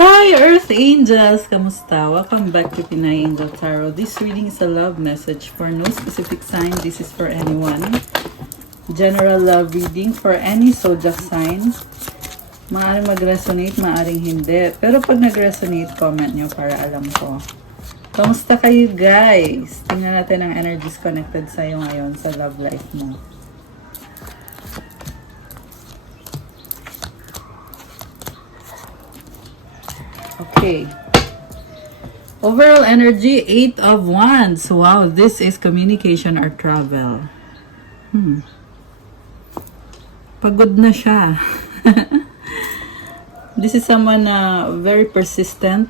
Hi, Earth Angels! Kamusta? Welcome back to Pinay Angel Tarot. This reading is a love message for no specific sign. This is for anyone. General love reading for any zodiac sign. Maaaring mag-resonate, maaaring hindi. Pero pag nag-resonate, comment nyo para alam ko. Kamusta kayo, guys? Tingnan natin ang energies connected sa'yo ngayon sa love life mo. Okay. Overall energy, 8 of Wands. Wow, this is communication or travel. Pagod na siya. This is someone very persistent.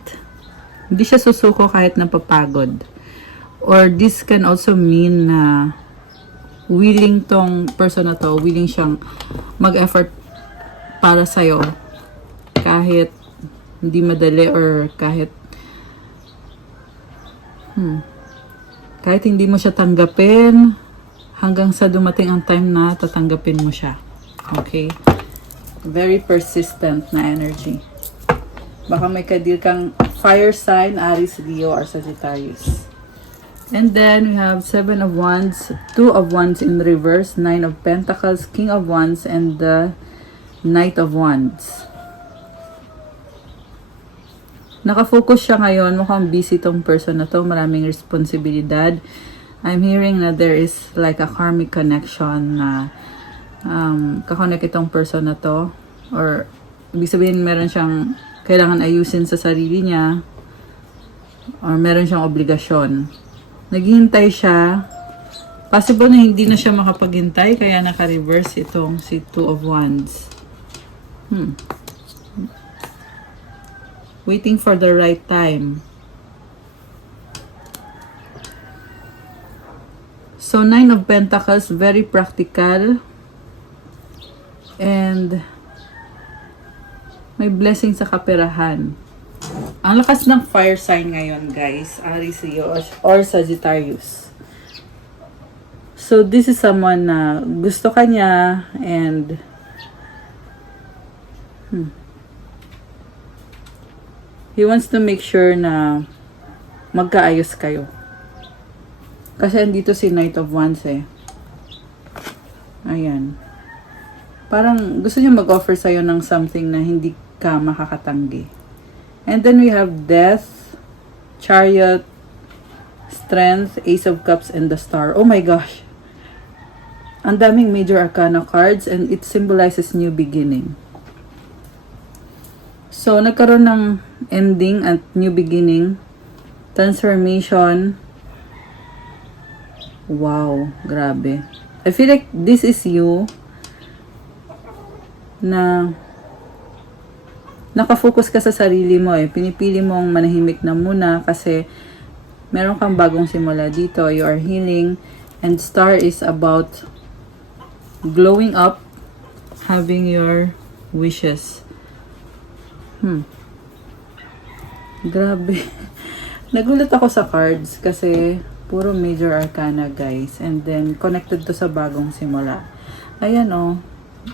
Hindi siya susuko kahit napapagod. Or this can also mean na willing tong person na to, willing siyang mag-effort para sa'yo. Kahit hindi madali or kahit hindi mo siya tanggapin hanggang sa dumating ang time na tatanggapin mo siya. Okay? Very persistent na energy. Baka may kadil kang fire sign, Aries, Leo, or Sagittarius. And then we have 7 of Wands, 2 of Wands in reverse, 9 of Pentacles, King of Wands, and the Knight of Wands. Nakafocus siya ngayon. Mukhang busy tong person na to. Maraming responsibilidad. I'm hearing na there is like a karmic connection na kakonect itong person na to. Or, ibig sabihin meron siyang kailangan ayusin sa sarili niya. Or meron siyang obligasyon. Naghihintay siya. Possible na hindi na siya makapaghintay. Kaya naka-reverse itong si 2 of Wands. Waiting for the right time. So, 9 of Pentacles, very practical. And may blessing sa kaperahan. Ang lakas ng fire sign ngayon, guys. Aries, Leo, or Sagittarius. So, this is someone na gusto ka niya and he wants to make sure na magkaayos kayo. Kasi andito si Knight of Wands eh. Ayan. Parang gusto niya mag-offer sa'yo ng something na hindi ka makakatanggi. And then we have Death, Chariot, Strength, Ace of Cups, and the Star. Oh my gosh. Ang daming major arcana cards and it symbolizes new beginning. So, nagkaroon ng ending at new beginning. Transformation. Wow, grabe. I feel like this is you na nakafocus ka sa sarili mo eh. Pinipili mong manahimik na muna kasi meron kang bagong simula dito. You are healing. And Star is about glowing up, having your wishes. Grabe. Nagulat ako sa cards kasi puro major arcana, guys. And then, connected to sa bagong simula. Ayan, oh.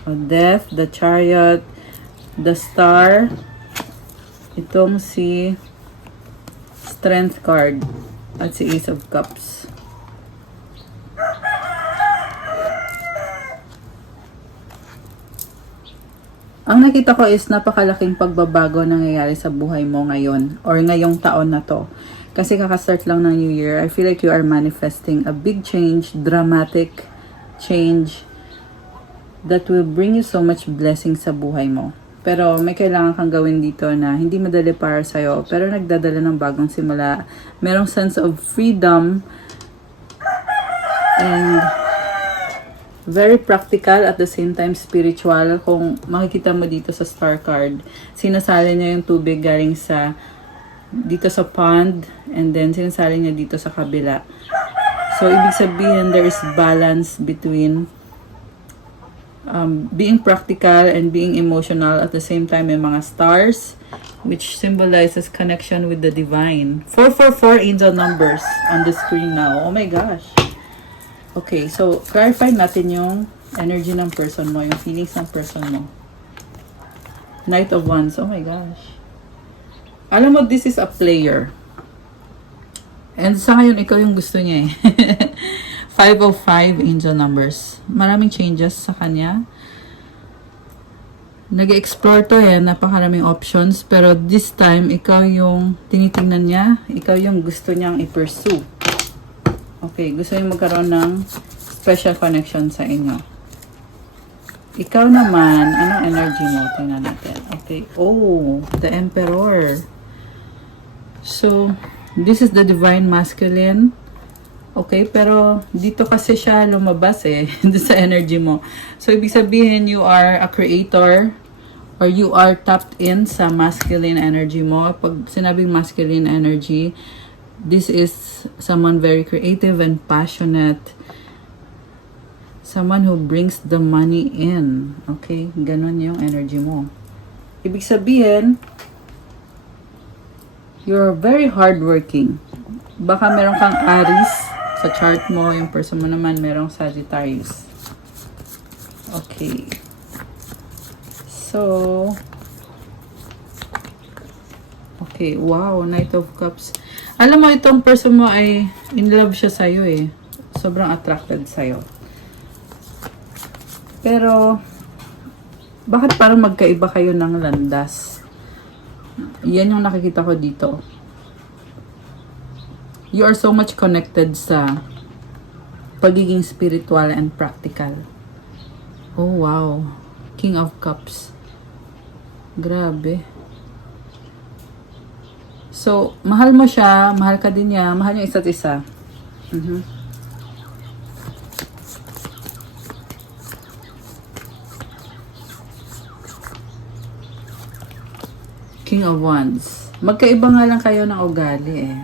Death, the Chariot, the Star. Itong si Strength card. At si Ace of Cups. Ang nakita ko is napakalaking pagbabago nangyayari sa buhay mo ngayon or ngayong taon na to. Kasi kakastart lang ng New Year. I feel like you are manifesting a big change, dramatic change that will bring you so much blessing sa buhay mo. Pero may kailangan kang gawin dito na hindi madali para sa'yo pero nagdadala ng bagong simula. Merong sense of freedom and very practical at the same time spiritual. Kung makikita mo dito sa Star card, sinasali niya yung tubig galing sa dito sa pond and then sinasali niya dito sa kabila. So, ibig sabihin there is balance between being practical and being emotional at the same time. May mga stars which symbolizes connection with the divine. 444 angel numbers on the screen now. Oh my gosh. Okay, so clarify natin yung energy ng person mo, yung feelings ng person mo. Knight of Wands. Oh my gosh. Alam mo, this is a player. And sa ngayon, ikaw yung gusto niya eh. 505 angel numbers. Maraming changes sa kanya. Nag-explore to eh. Napakaraming options. Pero this time, ikaw yung tinitingnan niya. Ikaw yung gusto niyang i-pursue. Okay, gusto niya magkaroon ng special connection sa inyo. Ikaw naman, anong energy mo? Tingnan natin. Okay. Oh, the Emperor. So, this is the Divine Masculine. Okay, pero dito kasi siya lumabas eh, sa energy mo. So, ibig sabihin, you are a creator or you are tapped in sa masculine energy mo. Pag sinabing masculine energy, this is someone very creative and passionate. Someone who brings the money in. Okay, ganun yung energy mo. Ibig sabihin, you're very hardworking. Baka meron kang Aries sa chart mo, yung person mo naman merong Sagittarius. Okay. So, okay, wow, Knight of Cups. Alam mo, itong person mo ay in love siya sa'yo eh. Sobrang attracted sa'yo. Pero, bakit parang magkaiba kayo ng landas? Yan yung nakikita ko dito. You are so much connected sa pagiging spiritual and practical. Oh, wow. King of Cups. Grabe. So, mahal mo siya, mahal ka din niya, mahal niyo isa't isa. King of Wands. Magkaiba nga lang kayo ng ugali eh.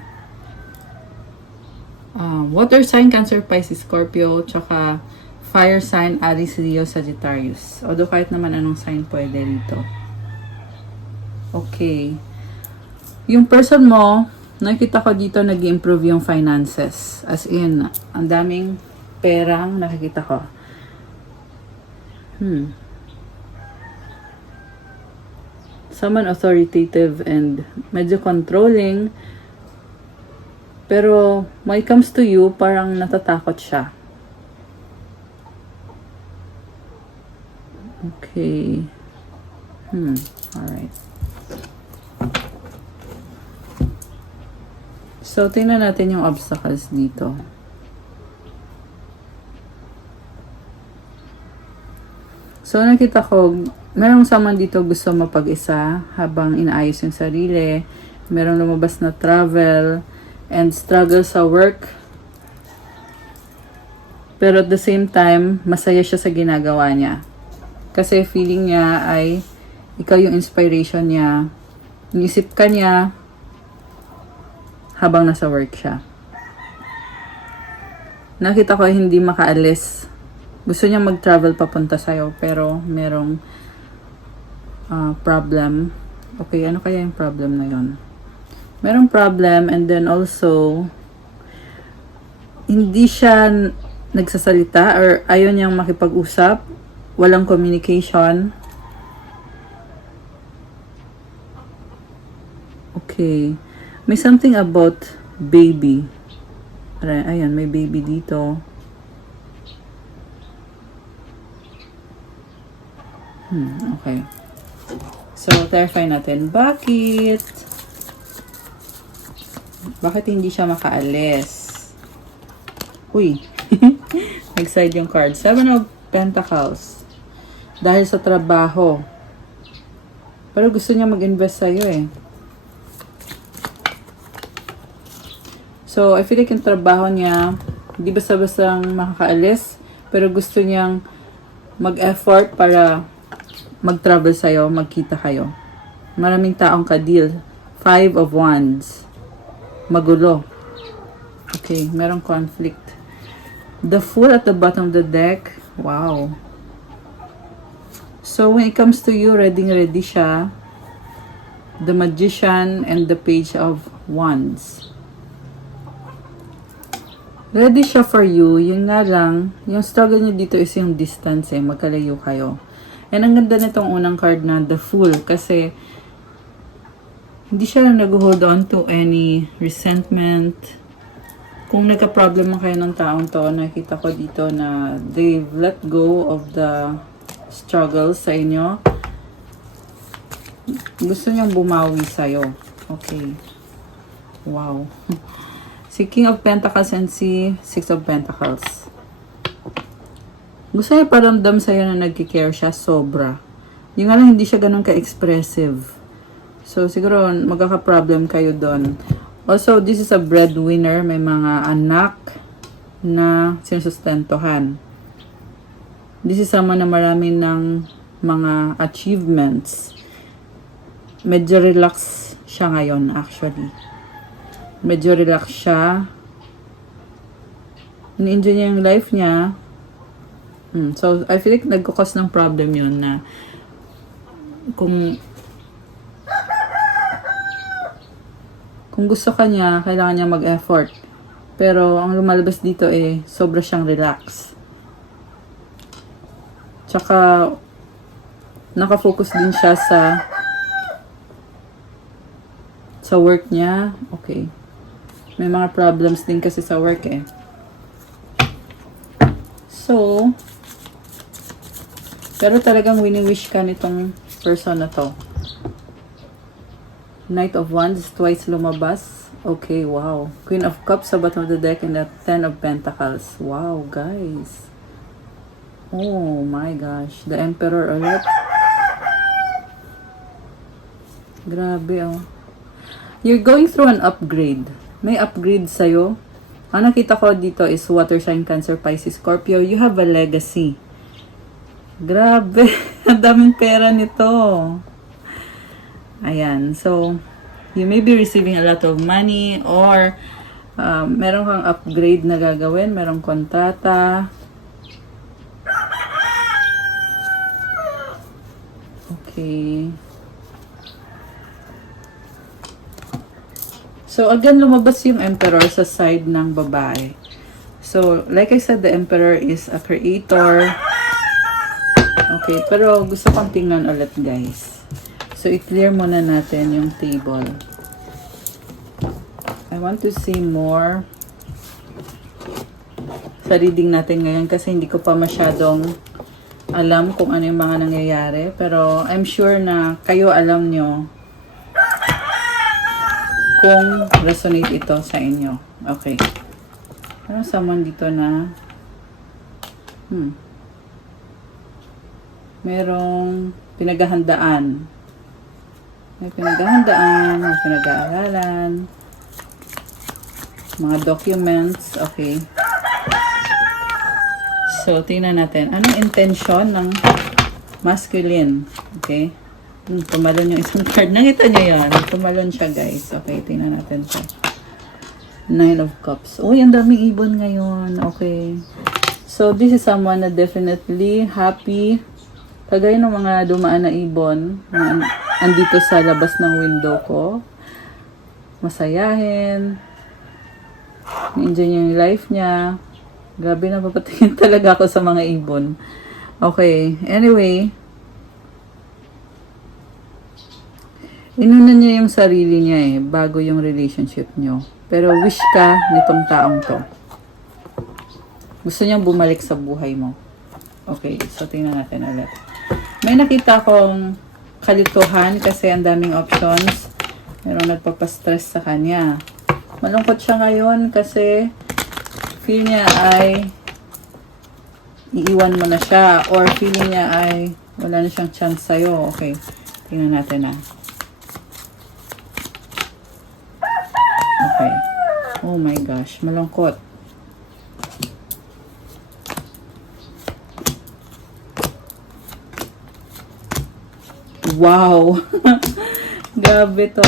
Water sign, Cancer, Pisces, Scorpio, tsaka fire sign, Aries, Leo, Sagittarius. Although kahit naman anong sign pwede dito. Okay. Yung person mo, nakita ko dito nag-improve yung finances. As in, ang daming perang nakikita ko. Someone authoritative and medyo controlling. Pero, when it comes to you, parang natatakot siya. Okay. Alright. So, tingnan natin yung obstacles dito. So, nakita ko, merong someone dito gusto mapag-isa habang inaayos yung sarili. Merong lumabas na travel and struggle sa work. Pero at the same time, masaya siya sa ginagawa niya. Kasi feeling niya ay ikaw yung inspiration niya. Inisip ka niya habang nasa work siya. Nakita ko hindi makaalis. Gusto niya mag-travel papunta sa'yo pero merong problem. Okay, ano kaya yung problem na yon? Merong problem and then also hindi siya nagsasalita or ayaw niyang makipag-usap. Walang communication. Okay. May something about baby. Ayan, may baby dito. Okay. So, clarify natin. Bakit hindi siya makaalis? Uy. Nag-side yung card. 7 of Pentacles. Dahil sa trabaho. Pero gusto niya mag-invest sa'yo eh. So, I feel like yung trabaho niya, hindi basta-basta makakaalis, pero gusto niyang mag-effort para mag-travel sa'yo, magkita kayo. Maraming taong ka-deal. 5 of Wands. Magulo. Okay, merong conflict. The Fool at the bottom of the deck. Wow. So, when it comes to you, ready siya. The Magician and the Page of Wands. Ready siya for you. Yun nga lang, yung struggle niya dito is yung distance eh. Magkalayo kayo. And ang ganda nitong unang card na The Fool. Kasi, Hindi siya nag-hold on to any resentment. Kung nagka-problem kayo ng taong to, nakita ko dito na they've let go of the struggles sa inyo. Gusto niyang bumawi sa'yo. Okay. Wow. Si King of Pentacles and si Six of Pentacles. Gusto niya paramdam sa'yo na nagkikare siya sobra. Yung nga lang hindi siya ganun ka-expressive. So, siguro magkaka-problem kayo doon. Also, this is a breadwinner. May mga anak na sinusustentohan. This is someone na marami ng mga achievements. Medyo relax siya ngayon, actually. Medyo relax siya. Ini-enjoy niya yung life niya. So, I feel like nagkukos ng problem yun na kung gusto ka niya, kailangan niya mag-effort. Pero, ang lumalabas dito sobra siyang relax. Tsaka, nakafocus din siya sa work niya. Okay. May mga problems din kasi sa work So, pero talagang wini-wish ka nitong person na to. Knight of Wands, twice lumabas. Okay, wow. Queen of Cups sa bottom of the deck and the Ten of Pentacles. Wow, guys. Oh my gosh. The Emperor ulit. Grabe, You're going through an upgrade. May upgrade sa'yo. Ang nakita ko dito is Water Sign, Cancer, Pisces, Scorpio. You have a legacy. Grabe. Ang daming pera nito. Ayan. So, you may be receiving a lot of money or meron kang upgrade na gagawin. Merong kontrata. Okay. So, again, lumabas yung Emperor sa side ng babae. So, like I said, the Emperor is a creator. Okay, pero gusto kong tingnan ulit, guys. So, i-clear muna natin yung table. I want to see more sa reading natin ngayon kasi hindi ko pa masyadong alam kung ano yung mga nangyayari. Pero, I'm sure na kayo alam nyo kung resonate ito sa inyo. Okay. Parang someone dito na merong pinaghahandaan. May pinaghahandaan, may pinag-aaralan, mga documents. Okay. So, tingnan natin. Anong intention ng masculine? Okay. Tumalon yung isang card. Nakita nyo yan. Tumalon siya, guys. Okay, tingnan natin siya. Nine of Cups. Uy, ang daming ibon ngayon. Okay. So, this is someone na definitely happy. Kagaya ng mga dumaan na ibon na andito sa labas ng window ko. Masayahin. Na-enjoy niya yung life niya. Grabe, napapatingin talaga ako sa mga ibon. Okay. Anyway, inuna niya yung sarili niya bago yung relationship niyo. Pero wish ka nitong taong to. Gusto niyang bumalik sa buhay mo. Okay, so tingnan natin ulit. May nakita akong kalituhan kasi ang daming options. Merong nagpapastress sa kanya. Malungkot siya ngayon kasi feel niya ay iiwan mo na siya or feeling niya ay wala na siyang chance sa'yo. Okay, tingnan natin Okay. Oh my gosh, malungkot. Wow! Grabe to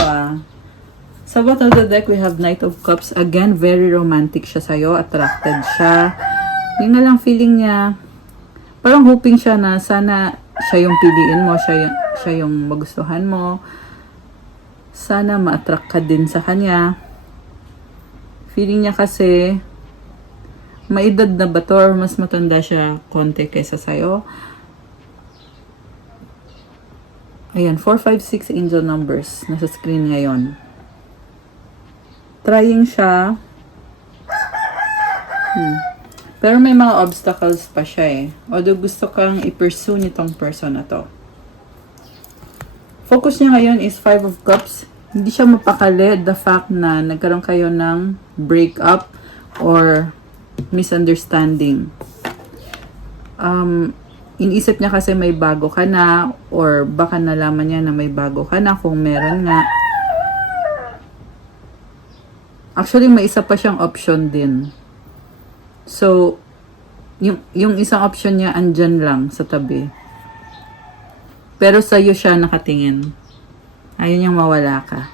Sa bottom of the deck, we have Knight of Cups. Again, very romantic siya sa'yo. Attracted siya. Yung nga lang feeling niya, parang hoping siya na sana siya yung piliin mo, siya yung magustuhan mo. Sana ma-attract ka din sa kanya. Feeling niya kasi maedad na ba to or mas matanda siya konti kaysa sa'yo. Ayan, 4, 5, 6 angel numbers nasa screen ngayon. Trying siya. Pero may mga obstacles pa siya eh. Although gusto kang i-pursue nitong person na to. Focus niya ngayon is 5 of Cups. Hindi siya mapakali the fact na nagkaroon kayo ng breakup or misunderstanding. Inisip niya kasi may bago ka na or baka nalaman niya na may bago ka na kung meron nga. Actually, may isa pa siyang option din. So, yung isang option niya andyan lang sa tabi. Pero sa'yo siya nakatingin. Ayaw niyang mawala ka.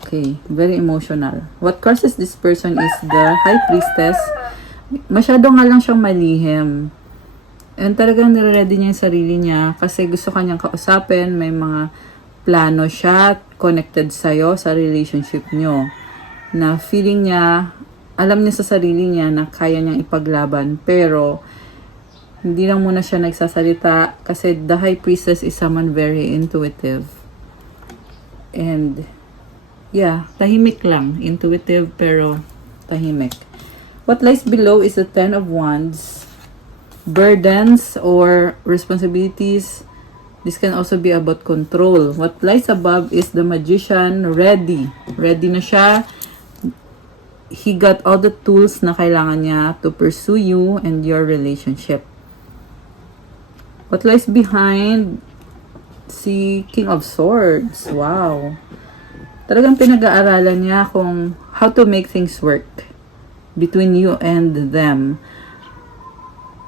Okay, very emotional. What causes this person is the High Priestess. Masyado nga lang siyang malihim. And talagang nire-ready niya yung sarili niya kasi gusto kanyang kausapin. May mga plano siya connected sa'yo sa relationship niyo. Na feeling niya, alam niya sa sarili niya na kaya niyang ipaglaban. Pero, hindi lang muna siya nagsasalita kasi the High Priestess is someone very intuitive. And, yeah, tahimik lang. Intuitive pero tahimik. What lies below is the 10 of Wands. Burdens or responsibilities. This can also be about control. What lies above is the Magician. Ready. Ready na siya. He got all the tools na kailangan niya to pursue you and your relationship. What lies behind? Si King of Swords. Wow. Talagang pinag-aaralan niya kung how to make things work between you and them.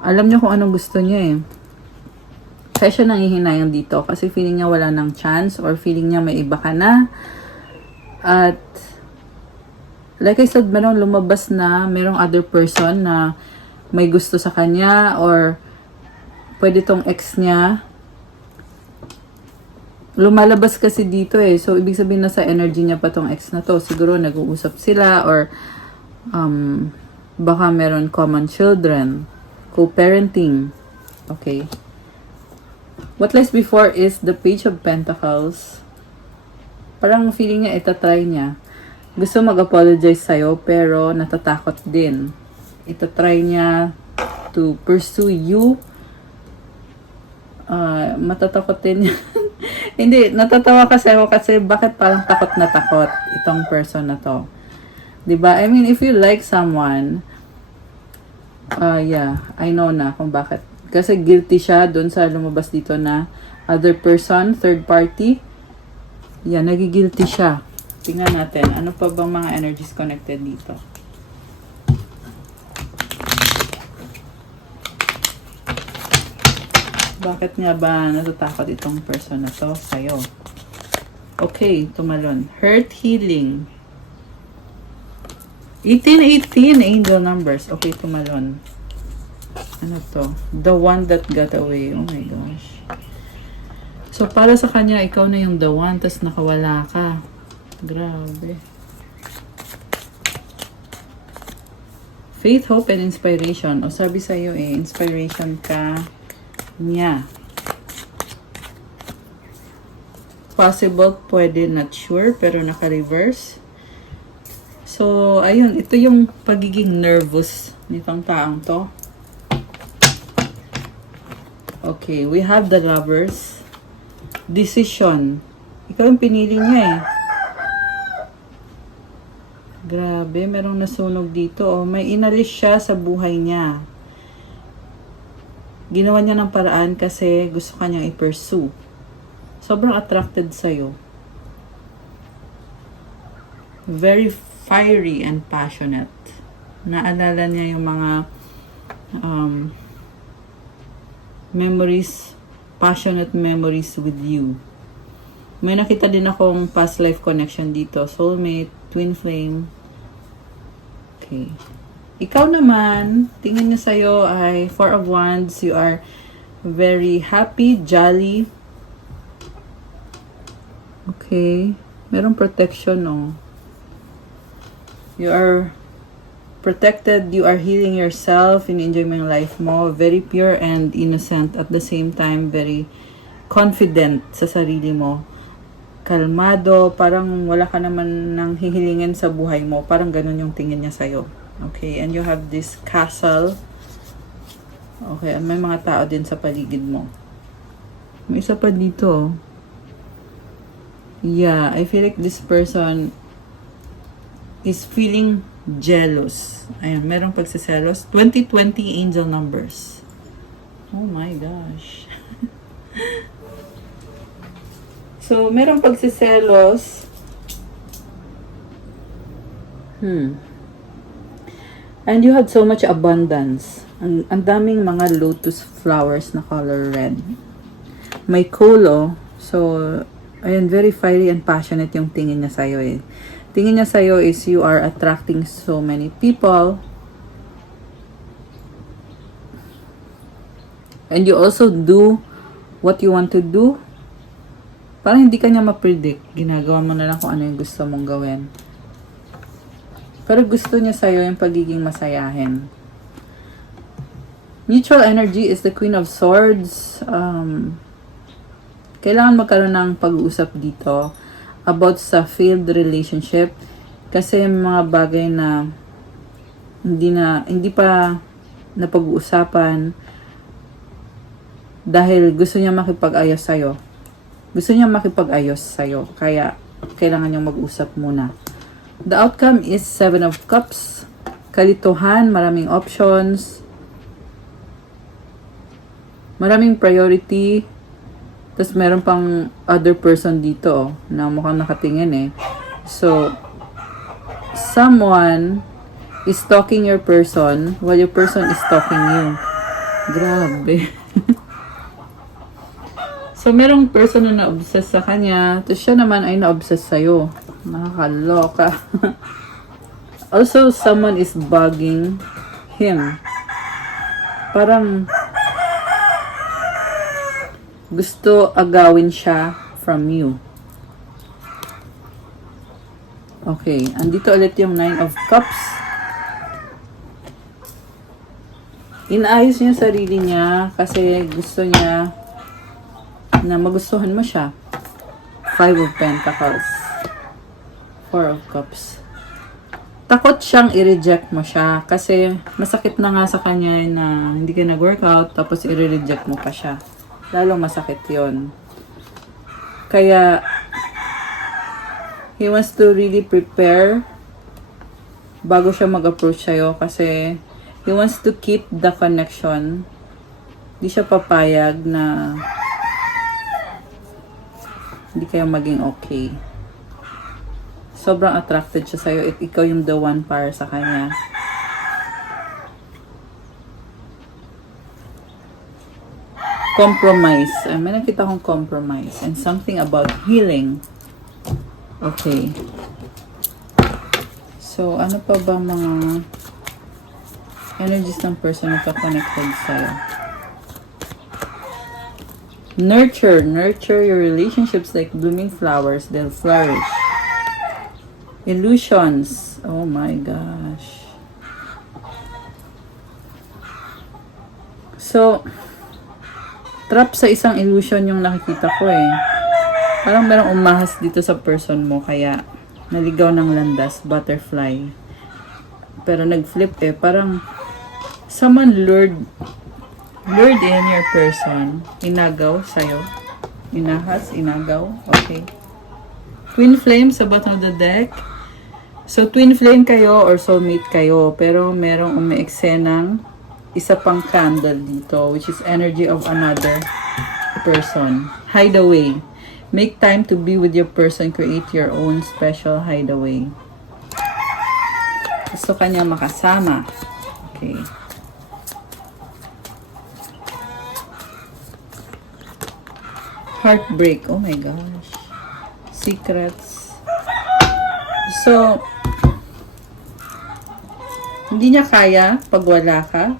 Alam niya kung anong gusto niya eh. Kaya siya nangihinayang dito kasi feeling niya wala ng chance or feeling niya may iba ka na. At like I said, merong lumabas na merong other person na may gusto sa kanya or pwede tong ex niya. Lumalabas kasi dito eh. So, ibig sabihin na sa energy niya pa tong ex na to. Siguro nag-uusap sila or baka meron common children. Co-parenting. Okay. What lies before is the Page of Pentacles. Parang feeling niya, itatry niya. Gusto mag-apologize sa'yo, pero natatakot din. Itatry niya to pursue you. Matatakot din niya. Hindi, natatawa kasi ako kasi bakit parang takot na takot itong person na to. Diba? I mean, if you like someone, yeah, I know na kung bakit. Kasi guilty siya dun sa lumabas dito na other person, third party. Yeah, nagigilty siya. Tingnan natin, ano pa bang mga energies connected dito? Bakit nga ba natatakot itong person na to sa'yo? Okay, tumalon. Hurt healing. 18 angel numbers. Okay, tumalon. Ano to? The one that got away. Oh my gosh. So, para sa kanya, ikaw na yung the one, tas nakawala ka. Grabe. Faith, hope, and inspiration. O sabi sa'yo eh, inspiration ka niya. Possible, pwede, not sure, pero naka-reverse. So, ayun, ito yung pagiging nervous nitong taong to. Okay, we have the Lovers. Decision. Ikaw yung pinili niya eh. Grabe, merong nasunog dito. Oh, may inalis siya sa buhay niya. Ginawa niya ng paraan kasi gusto kanyang i-pursue. Sobrang attracted sa'yo. Very fiery and passionate. Naalala niya yung mga memories, passionate memories with you. May nakita din akong past life connection dito. Soulmate, twin flame. Okay. Ikaw naman, tingin niya sa'yo ay 4 of Wands. You are very happy, jolly. Okay. Merong protection, no? You are protected, you are healing yourself, in-enjoy mo yung life mo. Very pure and innocent. At the same time, very confident sa sarili mo. Kalmado, parang wala ka naman nang hihilingin sa buhay mo. Parang ganun yung tingin niya sa'yo. Okay, and you have this castle. Okay, may mga tao din sa paligid mo. May isa pa dito. Yeah, I feel like this person is feeling jealous. Ayan, merong pagsiselos. 2020 angel numbers. Oh my gosh. So, merong pagsiselos. And you had so much abundance. Ang daming mga lotus flowers na color red. May kolo. So, ayun, very fiery and passionate yung tingin niya sa'yo eh. Tingin niya sa'yo is you are attracting so many people. And you also do what you want to do. Parang hindi ka niya ma-predict. Ginagawa mo na lang kung ano yung gusto mong gawin. Pero gusto niya sa'yo yung pagiging masayahin. Mutual energy is the Queen of Swords. Kailangan magkaroon ng pag-uusap dito about sa failed relationship. Kasi mga bagay na hindi pa napag-uusapan dahil gusto niya makipag-ayos sa'yo. Gusto niya makipag-ayos sa'yo. Kaya, kailangan niyang mag-usap muna. The outcome is 7 of Cups. Kalituhan, maraming options. Maraming priority. Tapos, meron pang other person dito na mukhang nakatingin eh. So, someone is stalking your person while your person is stalking you. Grabe. So, merong person na na-obsess sa kanya, tapos siya naman ay na-obsess sa'yo. Nakakaloka. Also, someone is bugging him. Parang gusto agawin siya from you. Okay, andito ulit yung 9 of Cups. Inaayos niya sarili niya kasi gusto niya na magustuhan mo siya. 5 of Pentacles. 4 of Cups. Takot siyang i-reject mo siya kasi masakit na nga sa kanya na hindi ka nag-workout tapos i-reject mo pa siya. Lalong masakit yon. Kaya he wants to really prepare bago siya mag-approach sa'yo kasi he wants to keep the connection. Di siya papayag na hindi kayo maging okay. Sobrang attracted siya sa'yo if ikaw yung the one para sa kanya. Compromise. May nakita kong compromise and something about healing. Okay. So, ano pa ba mga energies ng person na connected sa'yo? Nurture your relationships like blooming flowers, they'll flourish. Illusions, oh my gosh. So, trap sa isang illusion yung nakikita ko eh. Parang merong umahas dito sa person mo, kaya naligaw ng landas, butterfly. Pero nag-flip eh, parang someone lured in your person, inagaw sa'yo. Inahas, inagaw, okay. Twin flame sa bottom of the deck. So, twin flame kayo or soulmate kayo, pero merong umieksenang isa pang candle dito, which is energy of another person. Hideaway. Make time to be with your person. Create your own special hideaway. Gusto kanya makasama. Okay. Heartbreak. Oh my gosh. Secrets. So, hindi niya kaya pag wala ka.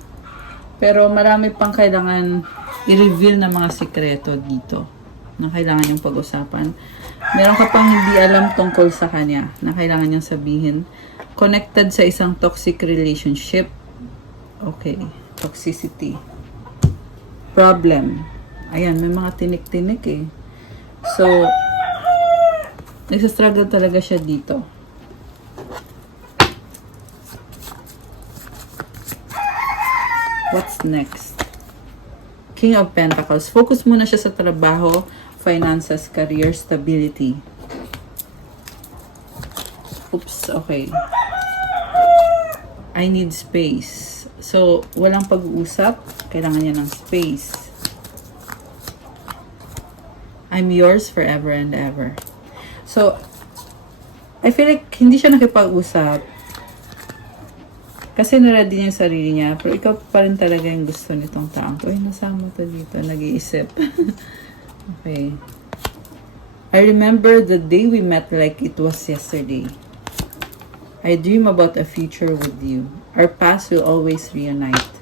Pero marami pang kailangan i-reveal na mga sikreto dito na kailangan niyang pag-usapan. Meron ka pang hindi alam tungkol sa kanya na kailangan niyang sabihin. Connected sa isang toxic relationship. Okay. Toxicity. Problem. Ayan, may mga tinik-tinik eh. So, nagsastruggle talaga siya dito. What's next? King of Pentacles. Focus muna siya sa trabaho, finances, career, stability. Oops, okay. I need space. So, walang pag-uusap. Kailangan niya ng space. I'm yours forever and ever. So, I feel like hindi siya nakipag-usap. Kasi na-ready niya yung sarili niya. Pero ikaw pa rin talaga yung gusto nitong taong. Uy, nasama to dito. Nag-iisip. Okay. I remember the day we met like it was yesterday. I dream about a future with you. Our past will always reunite.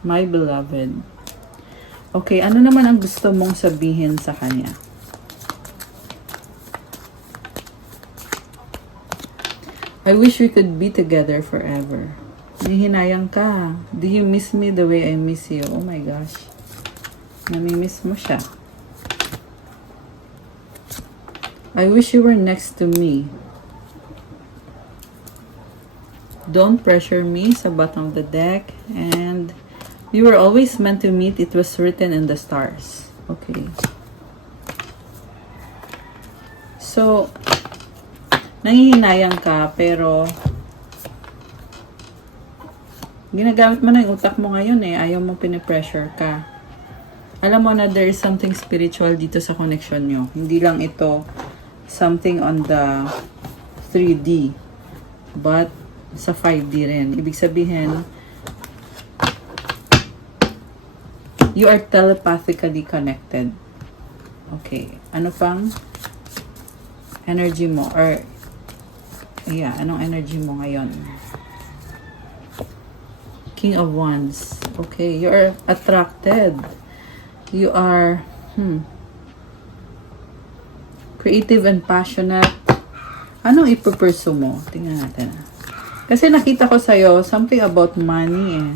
My beloved. Okay, ano naman ang gusto mong sabihin sa kanya? I wish we could be together forever. Nihinayang ka. Do you miss me the way I miss you? Oh my gosh. Namimiss mo siya. I wish you were next to me. Don't pressure me sa bottom of the deck. And we were always meant to meet. It was written in the stars. Okay. So, nangihinayang ka, pero ginagamit mo na yung utak mo ngayon eh. Ayaw mo pinipressure ka. Alam mo na there is something spiritual dito sa connection nyo. Hindi lang ito something on the 3D, but sa 5D rin. Ibig sabihin, you are telepathically connected. Okay. Ano pang energy mo? Or yeah, anong energy mo ngayon? King of Wands. Okay, you are attracted. You are creative and passionate. Anong ipupursue mo? Tingnan natin. Kasi nakita ko sa'yo something about money eh.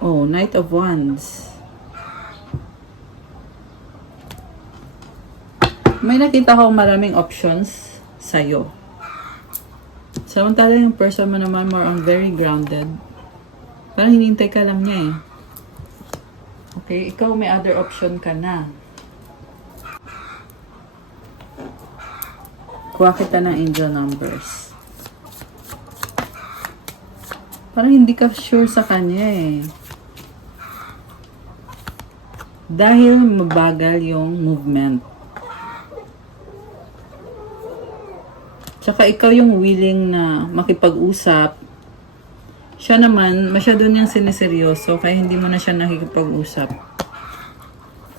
Oh, Knight of Wands. May nakita ko maraming options sa'yo. Samantala yung person mo naman more on very grounded. Parang hinihintay ka lang niya eh. Okay, ikaw may other option ka na. Kuha kita ng angel numbers. Parang hindi ka sure sa kanya eh. Dahil mabagal yung movement. Tsaka ikaw yung willing na makipag-usap. Siya naman, masyado niyang siniseryoso, kaya hindi mo na siya nakikipag-usap.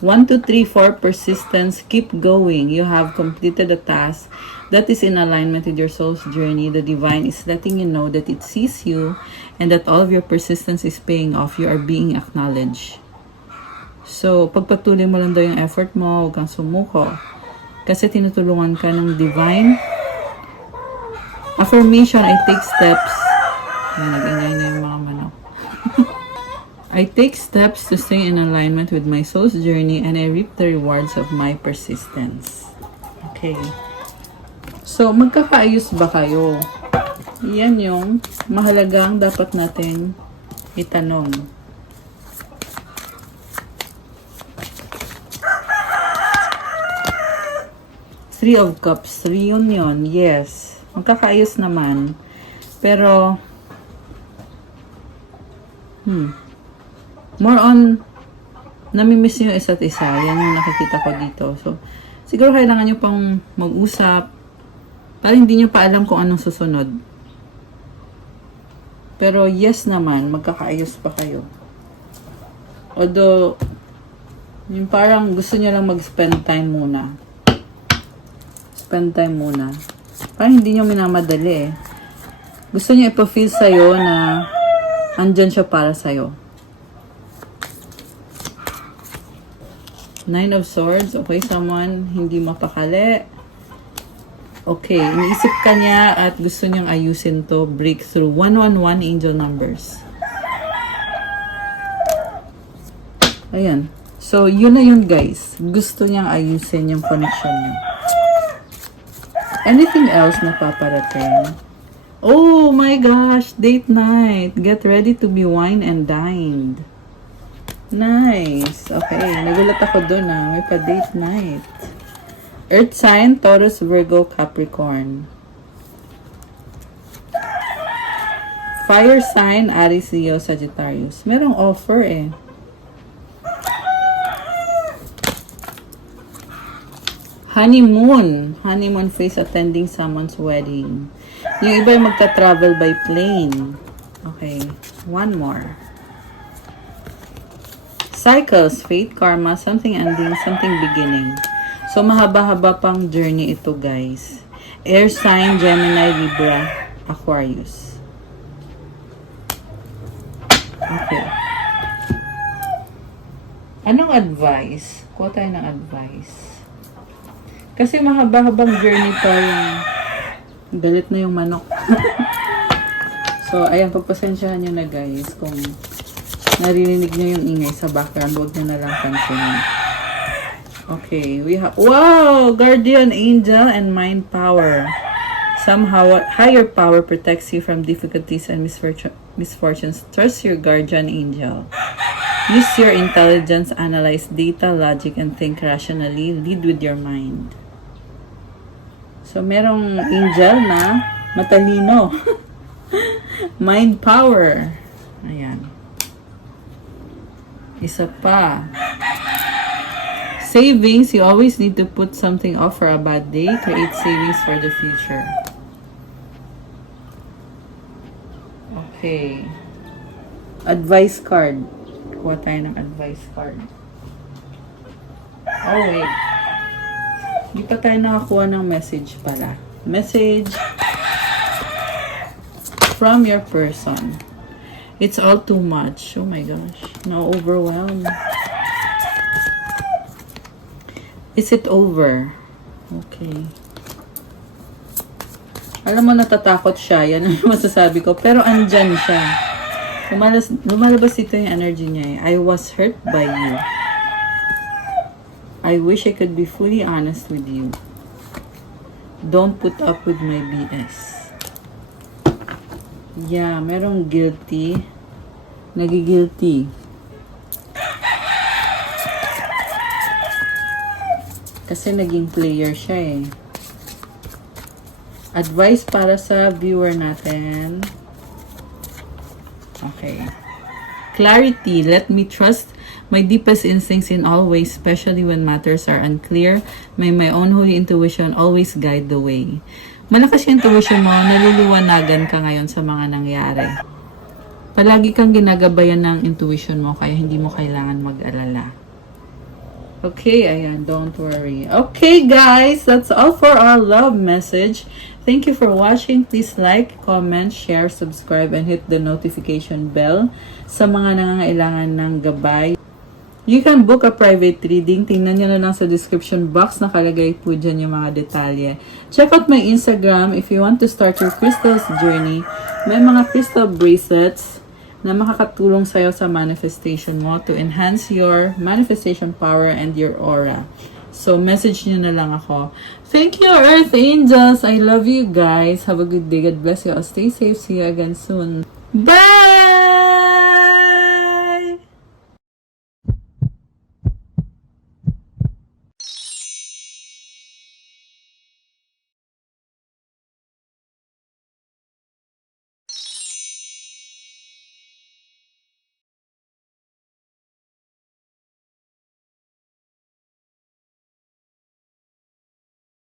1, 2, 3, 4, persistence, keep going. You have completed a task that is in alignment with your soul's journey. The divine is letting you know that it sees you and that all of your persistence is paying off. You are being acknowledged. So, pagpatuloy mo lang daw yung effort mo, huwag kang sumuko. Kasi tinutulungan ka ng divine. Affirmation, I take steps. Nag-ingay na yung mga manok. I take steps to stay in alignment with my soul's journey and I reap the rewards of my persistence. Okay. So, magkakaayos ba kayo? Yan yung mahalagang dapat nating itanong. Three of Cups, reunion, yes. Magkakaayos naman. Pero, more on, namimiss yung isa't isa. Yan yung nakikita ko dito. So, siguro kailangan nyo pang mag-usap. Para hindi nyo pa alam kung anong susunod. Pero, yes naman, magkakaayos pa kayo. Although, yung parang gusto nyo lang mag-spend time muna. Spend time muna. Parang hindi nyo minamadali eh. Gusto nyo ipa-feel sa'yo na andyan siya para sa'yo. 9 of Swords. Okay, someone hindi mapakali. Okay, iniisip ka niya at gusto niyang ayusin to. Breakthrough. 111 angel numbers. Ayan. So, yun na yun, guys. Gusto niyang ayusin yung connection niyo. Anything else na paparating? Oh my gosh! Date night! Get ready to be wine and dined. Nice! Okay, nagulat ako dun May pa-date night. Earth sign, Taurus, Virgo, Capricorn. Fire sign, Aries, Leo, Sagittarius. Merong offer Honeymoon. Honeymoon phase, attending someone's wedding. Yung iba ay magta-travel by plane. Okay. One more. Cycles, fate, karma, something ending, something beginning. So, mahaba-haba pang journey ito, guys. Air sign, Gemini, Libra, Aquarius. Okay. Anong advice? Kuha tayo ng advice. Kasi mahaba-habang journey pa yung galit na yung manok. So, ayan, pagpasensyahan nyo na guys kung naririnig nyo yung ingay sa background, huwag nyo na lang pansinin. Okay, we have, wow! Guardian angel and mind power. Somehow, higher power protects you from difficulties and misfortunes. Trust your guardian angel. Use your intelligence, analyze data, logic, and think rationally. Lead with your mind. So, merong angel na matalino. Mind power. Ayan. Isa pa. Savings, you always need to put something off for a bad day. Create savings for the future. Okay. Advice card. Kuha tayo ng advice card. Oh, wait. Hindi pa tayo nakakuha ng message pala. Message from your person. It's all too much. Oh my gosh. Na-overwhelmed. Is it over? Okay. Alam mo, natatakot siya. Yan ang masasabi ko. Pero andyan siya. Lumalabas dito yung energy niya. I was hurt by you. I wish I could be fully honest with you. Don't put up with my BS. Yeah, merong guilty. Nagigilty. Kasi naging player siya Advice para sa viewer natin. Okay. Clarity. Let me trust my deepest instincts in all ways, especially when matters are unclear. May my own holy intuition always guide the way. Malakas yung intuition mo, naliliwanagan ka ngayon sa mga nangyari. Palagi kang ginagabayan ng intuition mo, kaya hindi mo kailangan mag-alala. Okay, ayan, don't worry. Okay, guys, that's all for our love message. Thank you for watching. Please like, comment, share, subscribe, and hit the notification bell sa mga nangangailangan ng gabay. You can book a private reading. Tingnan nyo na lang sa description box. Nakalagay po dyan yung mga detalye. Check out my Instagram if you want to start your crystals journey. May mga crystal bracelets na makakatulong sa'yo sa manifestation mo to enhance your manifestation power and your aura. So, message nyo na lang ako. Thank you, Earth Angels! I love you guys. Have a good day. God bless you all. Stay safe. See you again soon. Bye!